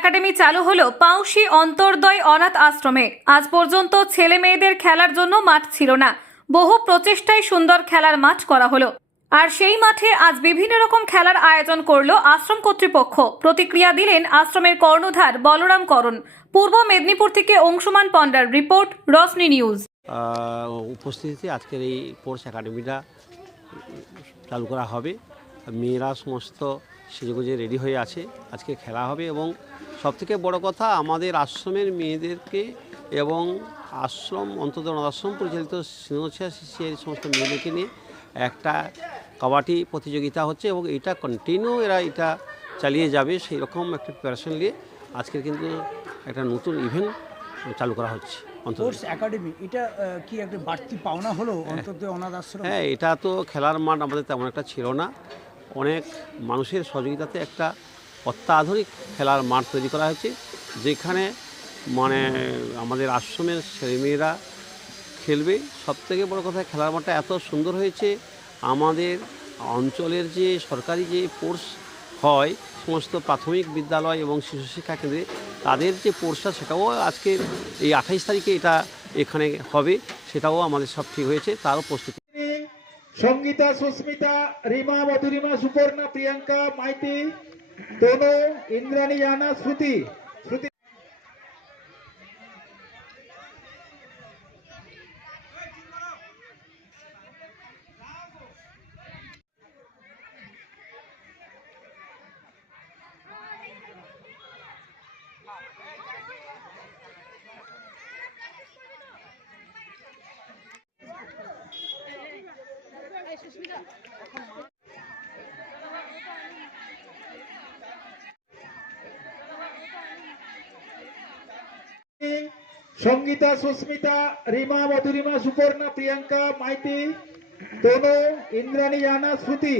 Academy চালু হলো পাউশি অন্তর্দয় অনাথ আশ্রমে। আজ পর্যন্ত ছেলে মেয়েদের খেলার জন্য মাঠ ছিল না। বহু প্রচেষ্টায় সুন্দর খেলার মাঠ করা হলো। আর সেই মাঠে আজ বিভিন্ন রকম খেলার আয়োজন করলো আশ্রম কর্তৃপক্ষ। প্রতিক্রিয়া দিলেন আশ্রমের কর্ণধার বলরাম করণ। পূর্ব মেদিনীপুর থেকে অংশুমান পণ্ডার রিপোর্ট, রশ্মি নিউজ। উপস্থিতিতে আজকের এই স্পোর্টস একাডেমিটা চালু করা হবে। মেয়েরা সমস্ত সেজেগুজে রেডি হয়ে আছে, আজকে খেলা হবে। এবং সবথেকে বড় কথা, আমাদের আশ্রমের মেয়েদেরকে এবং আশ্রম অন্তত আশ্রম পরিচালিত সেই সমস্ত মেয়েদেরকে নিয়ে একটা কাবাডি প্রতিযোগিতা হচ্ছে এবং এটা কন্টিনিউ এরা এটা চালিয়ে যাবে, সেই রকম একটা প্রিপারেশন নিয়ে আজকের কিন্তু একটা নতুন ইভেন্ট চালু করা হচ্ছে। স্পোর্টস একাডেমি এটা কি একটা বাড়তি পাওনা হলো অন্তত অনাথ আশ্রম? হ্যাঁ, এটা তো খেলার মাঠ আমাদের তেমন একটা ছিল না। অনেক মানুষের সহযোগিতাতে একটা অত্যাধুনিক খেলার মাঠ তৈরি করা হয়েছে, যেখানে মানে আমাদের আশ্রমের ছেলেমেয়েরা খেলবে। সবথেকে বড় কথা, খেলার মাঠটা এত সুন্দর হয়েছে। আমাদের অঞ্চলের যে সরকারি যে কোর্স হয় সমস্ত প্রাথমিক বিদ্যালয় এবং শিশু শিক্ষা কেন্দ্রে, তাদের যে কোর্সটা সেটাও আজকে এই 28 তারিখে এটা এখানে হবে, সেটাও আমাদের সব ঠিক হয়েছে, তারও প্রস্তুতি। সঙ্গীতা, সুস্মিতা, রিমা, মধুরিমা, সুপর্ণা, প্রিয়াঙ্কা, মাইতি, তনু, ইন্দ্রাণী, জানা, শ্রুতি। সঙ্গীতা, সুস্মিতা, রিমা, মধুরিমা, সুপর্ণা, প্রিয়াঙ্কা, মাইতি, তনু, ইন্দ্রাণী, জানা, শ্রুতি।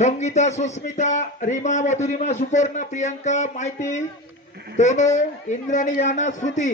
সঙ্গীতা, সুস্মিতা, রিমা, মধুরিমা, সুপর্ণা, প্রিয়াঙ্কা, মাইতি, তনু, ইন্দ্রাণী, জানা, শ্রুতি।